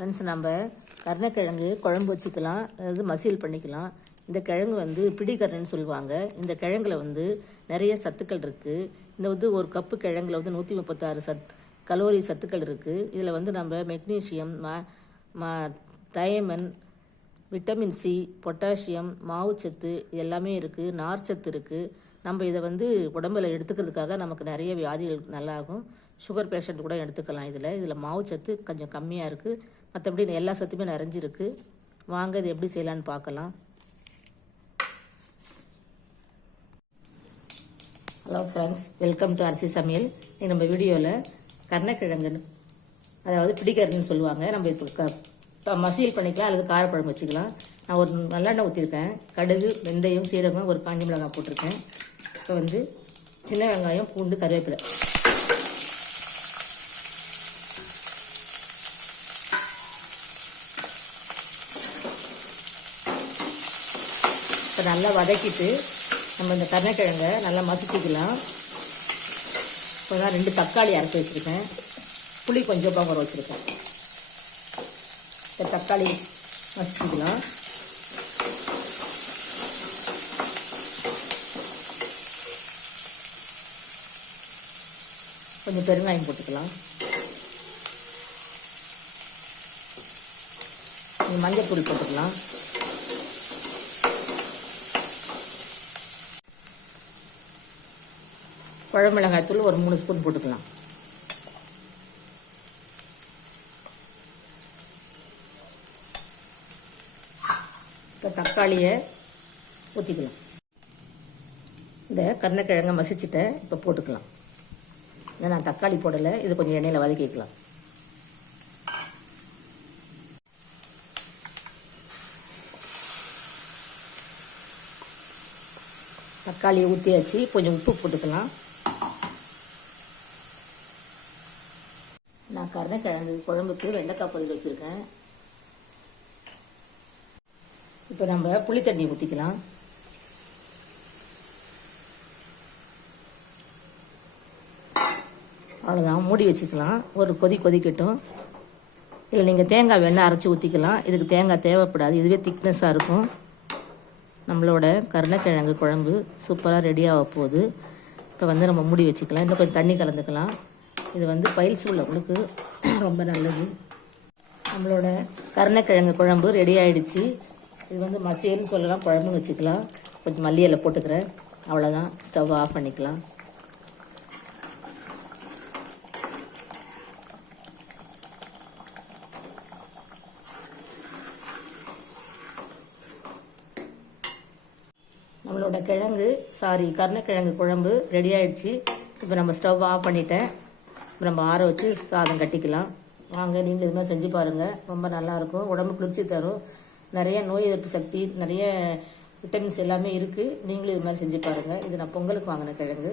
Friends நம்ம கருணக்கிழங்கு குழம்பு வச்சுக்கலாம் அதாவது மசியல் பண்ணிக்கலாம். இந்த கிழங்கு வந்து பிடிக்கரணுன்னு சொல்லுவாங்க. இந்த கிழங்குல வந்து நிறைய சத்துக்கள் இருக்குது இந்த வந்து ஒரு கப்பு கிழங்குல வந்து நூற்றி முப்பத்தாறு சத் கலோரி சத்துக்கள் இருக்குது இதில் வந்து நம்ம மெக்னீஷியம் ம ம தயமன் விட்டமின் சி பொட்டாசியம் மாவுச்சத்து இது எல்லாமே இருக்குது நார்ச்சத்து இருக்குது நம்ம இதை வந்து உடம்புல எடுத்துக்கிறதுக்காக நமக்கு நிறைய வியாதிகள் நல்லாகும். சுகர் பேஷண்ட் கூட எடுத்துக்கலாம் இதில். இதில் மாவுச்சத்து கொஞ்சம் கம்மியாக இருக்குது மற்றபடி எல்லா சத்துமே நிறைஞ்சிருக்கு. வாங்க இது எப்படி செய்யலான்னு பார்க்கலாம். ஹலோ ஃப்ரெண்ட்ஸ் வெல்கம் டு அரிசி சமையல் இன்னைக்கு நம்ம வீடியோவில் கருணக்கிழங்குன்னு அதாவது பிடிக்கருன்னு சொல்லுவாங்க. நம்ம இப்போ க மசியல் பண்ணிக்கலாம் அல்லது காரப்பழம் வச்சுக்கலாம். நான் ஒரு நல்லெண்ணெய் ஊற்றிருக்கேன் கடுகு வெந்தயம் சீரகம் ஒரு காஞ்சி மிளகாய் போட்டிருக்கேன். இப்போ வந்து சின்ன வெங்காயம் பூண்டு கருவேப்பிலை. இப்போ நல்லா வதக்கிட்டு நம்ம இந்த கருணக்கிழங்கை நல்லா மசிச்சிக்கலாம். இப்போ தான் ரெண்டு தக்காளி அரைச்சி வச்சுருக்கேன். புளி கொஞ்சம் பங்குற வச்சுருக்கேன். இப்போ தக்காளி மசிச்சிக்கலாம். கொஞ்சம் பெருங்காயம் போட்டுக்கலாம். கொஞ்சம் மஞ்சள் பொடி போட்டுக்கலாம். பழம் தூள் ஒரு மூணு ஸ்பூன் போட்டுக்கலாம். இப்போ தக்காளியை ஊற்றிக்கலாம் இந்த கருணக்கிழங்கை மசிச்சிட்ட இப்போ போட்டுக்கலாம். இதை நான் தக்காளி போடலை இது கொஞ்சம் எண்ணெயில் வதக்கிக்கலாம் தக்காளியை ஊற்றியாச்சு கொஞ்சம் உப்பு போட்டுக்கலாம். நான் கருணக்கிழங்கு குழம்புக்கு வெண்டைக்காய் பொரியல் வச்சுருக்கேன். இப்போ நம்ம புளி தண்ணி ஊற்றிக்கலாம் அவ்வளோதான் மூடி வச்சுக்கலாம். ஒரு கொதி கொதிக்கட்டும். இதில் நீங்கள் தேங்காய் வெண்ணெய் அரைச்சி ஊற்றிக்கலாம் இதுக்கு தேங்காய் தேவைப்படாது. இதுவே திக்னஸாக இருக்கும். நம்மளோட கருணக்கிழங்கு குழம்பு சூப்பராக ரெடியாக போகுது. இப்போ வந்து நம்ம மூடி வச்சுக்கலாம். இன்னும் கொஞ்சம் தண்ணி கலந்துக்கலாம். இது வந்து பயில்ஸ் உள்ளவங்களுக்கு ரொம்ப நல்லது. நம்மளோட கருணக்கிழங்கு குழம்பு ரெடி ஆகிடுச்சு இது வந்து மசியல்னு சொல்லலாம். குழம்பு வச்சுக்கலாம். கொஞ்சம் மல்லி இலை போட்டுக்கிறேன். அவ்வளோதான் ஸ்டவ் ஆஃப் பண்ணிக்கலாம். நம்மளோட கிழங்கு சாரி கருணக்கிழங்கு குழம்பு ரெடி ஆயிடுச்சு. இப்போ நம்ம ஸ்டவ் ஆஃப் பண்ணிட்டேன். இப்போ நம்ம ஆற வச்சு சாதம் கட்டிக்கலாம். வாங்க நீங்களும் இது மாதிரி செஞ்சு பாருங்கள் ரொம்ப நல்லாயிருக்கும். உடம்பு குளிர்ச்சி தரும். நிறைய நோய் எதிர்ப்பு சக்தி நிறைய விட்டமின்ஸ் எல்லாமே இருக்குது நீங்களும் இது மாதிரி செஞ்சு பாருங்கள் இது நான் பொங்கலுக்கு வாங்கின கிழங்கு.